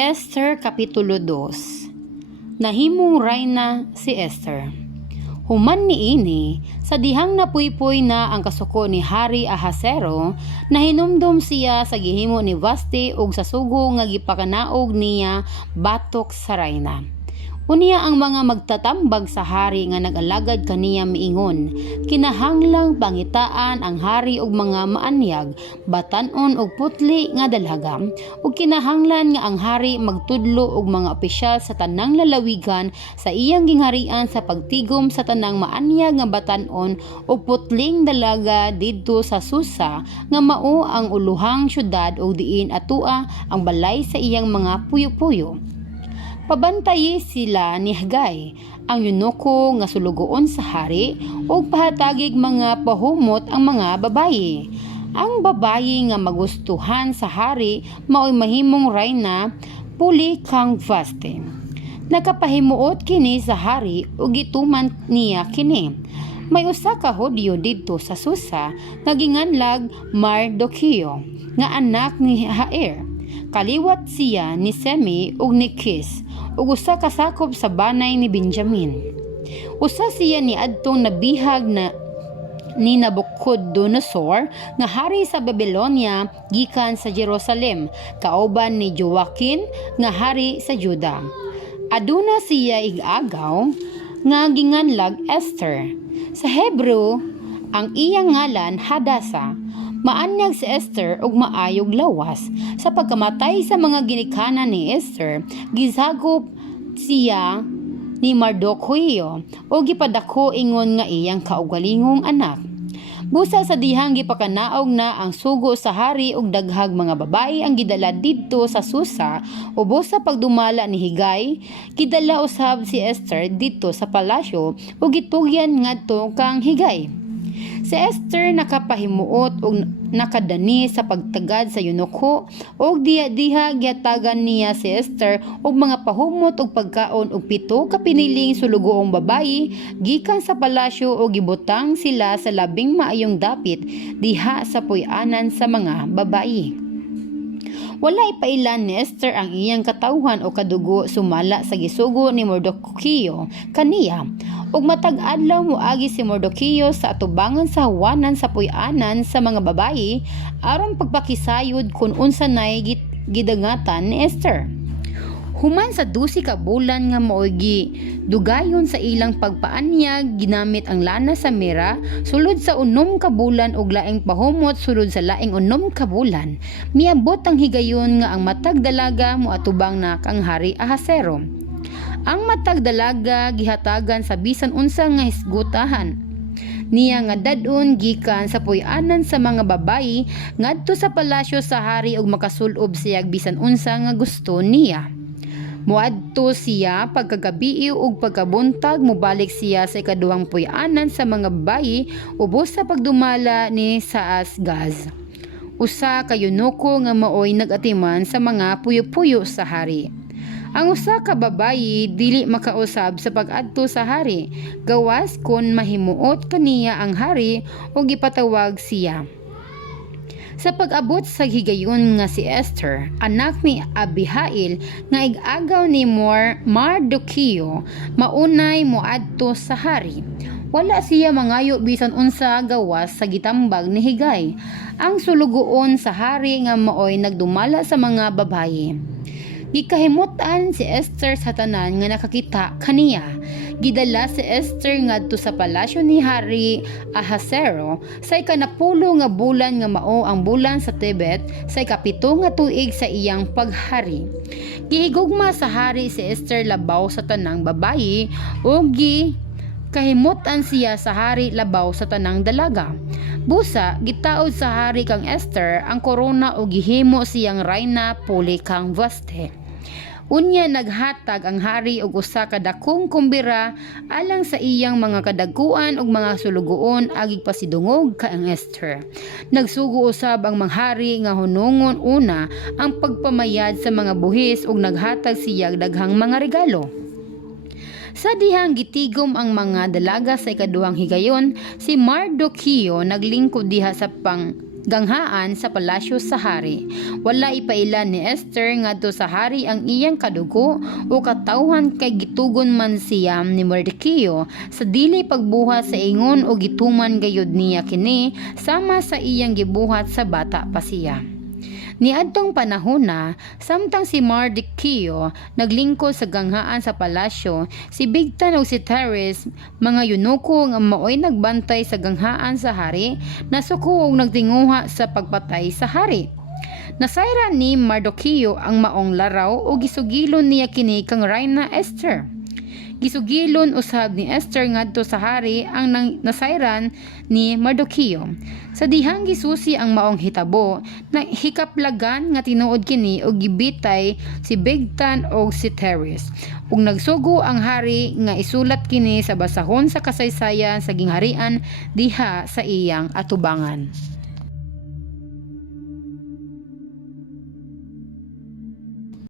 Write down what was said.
Esther Kapitulo 2. Nahimong rayna si Esther. Human niini, sa dihang napuypoy na ang kasuko ni Hari Ahasuero, nahinumdum siya sa gihimo ni Vasti ug sa sugo nga gipakanaog niya batok sa rayna. Unya ang mga magtatambag sa hari nga nag-alagad kaniya miingon, kinahanglang pangitaan ang hari og mga maanyag, batan-on og putli nga dalaga, ug kinahanglan nga ang hari magtudlo og mga opisyal sa tanang lalawigan sa iyang gingharian sa pagtigom sa tanang maanyag nga batan-on ug putling dalaga didto sa Susa nga mao ang uluhang syudad ug diin atua ang balay sa iyang mga puyo-puyo. Pabantayi sila ni Hagay, ang yunoko nga sulugoon sa hari, ug pahatagig mga pahumot ang mga babayi. Ang babayi nga magustuhan sa hari maoy mahimong rayna puli kang Vasti. Nakapahimuot kini sa hari ug gituman niya kini. May usa ka Hudyo didto sa Susa nga ginganlag Mardochio nga anak ni Jair. Kaliwat siya ni Semi ug ni Kis ug usa ka sakop sa banay ni Benjamin. Usa siya ni adtong nabihag na ni Nabucodonosor nga hari sa Babylonia gikan sa Jerusalem kauban ni Joaquin nga hari sa Juda. Aduna siya igagaw nga ginganlag Esther. Sa Hebreo ang iyang ngalan Hadasa. Maanyag si Esther ug maayog lawas. Sa pagkamatay sa mga ginikanan ni Esther, gisagop siya ni Mardochio ug gipadako ingon nga iyang kaugalingong anak. Busa sa dihang gipakanaog na ang sugo sa hari ug daghag mga babae ang gidala didto sa Susa, ubos sa pagdumala ni Higay, gidala usab si Esther didto sa palasyo ug gitugyan ngadto kang Higay. Si Esther nakapahimuot ug nakadani sa pagtagad sa yunoko ug diha gyatagan niya si Esther og mga pahumot ug pagkaon ug 7 ka piniling sulugoong babayi gikan sa palasyo ug gibutang sila sa labing maayong dapit diha sa puy-anan sa mga babayi. Walay pailan ni Esther ang iyang katawhan o kadugo sumala sa gisugo ni Mardochio kaniya. Ug matag adlaw moagi si Mardochio sa atubangan sa hawanan sa puy-anan sa mga babayi aron pagpakisayod kung unsa nay gidangatan ni Esther. Human sa 12 ka bulan nga maoy dugayon sa ilang pagpaanyag ginamit ang lana sa mira sulod sa 6 ka bulan ug laing pahumot sulod sa laing 6 ka bulan. Miabot ang higayon nga ang matag dalaga moatubang na kang Hari Ahasuero. Ang matag dalaga gihatagan sa bisan unsa nga hisgutahan niya nga dadon gikan sa puy-anan sa mga babayi ngadto sa palasyo sa hari ug makasulob siya bisan unsa nga gusto niya. Muadto siya pagkagabi ug pagkabuntag mubalik siya sa ikaduhang puy-anan sa mga babayi ubos sa pagdumala ni Saasgaz, usa ka yunoko nga maoy nagatiman sa mga puyo-puyo sa hari. Ang usa ka babayi dili makausab sa pag-adto sa hari, gawas kon mahimuot kaniya ang hari ug gipatawag siya. Sa pag-abot sa higayon nga si Esther, anak ni Abihail nga igagaw ni Mardochio, maunay moadto sa hari. Wala siya mangayo bisan unsa gawas sa gitambag ni Higay, ang sulugoon sa hari nga maoy nagdumala sa mga babayi. Gikahimutan si Esther sa tanan nga nakakita kaniya. Gidala si Esther ngadto sa palasyo ni Hari Ahasuero sa ikanapulo nga bulan nga mao ang bulan sa Tebet sa ikapito nga tuig sa iyang paghari. Gihigugma sa hari si Esther labaw sa tanang babayi ug kahimutan siya sa hari labaw sa tanang dalaga. Busa gitaod sa hari kang Esther ang korona ug gihimo siyang rayna puli kang Vasti. Unya naghatag ang hari og usa ka dakong kumbira alang sa iyang mga kadaguan ug mga sulugoon agig pasidungog kaang Esther. Nagsugo usab ang manghari nga hunungon una ang pagpamayad sa mga buhis ug naghatag siya daghang mga regalo. Sa dihang gitigom ang mga dalaga sa ikaduhang higayon, si Mardochio naglingkod diha sa ganghaan sa palasyo sa hari. Wala ipailan ni Esther ngadto sa hari ang iyang kadugo o katawhan kay gitugon man siya ni Mordecai sa dili pagbuhat sa ingon o gituman gayud niya kini sama sa iyang gibuhat sa bata pa siya. Niadtong panahon na, samtang si Mordecai naglingkod sa ganghaan sa palasyo, si Bigtan o si Teres, mga yunuko nga maoy nagbantay sa ganghaan sa hari, nasuko og nagtinguha sa pagpatay sa hari. Nasayra ni Mordecai ang maong laraw o gisugilon niya kini kang Reyna Esther. Gisugilon usab ni Esther ngadto sa hari ang nasayran ni Mordecai. Sa dihang gisusi ang maong hitabo, na hikaplagan nga tinuod kini og gibitay si Bigtan o si Teres. Ug nagsugo ang hari nga isulat kini sa basahon sa kasaysayan sa gingharian diha sa iyang atubangan.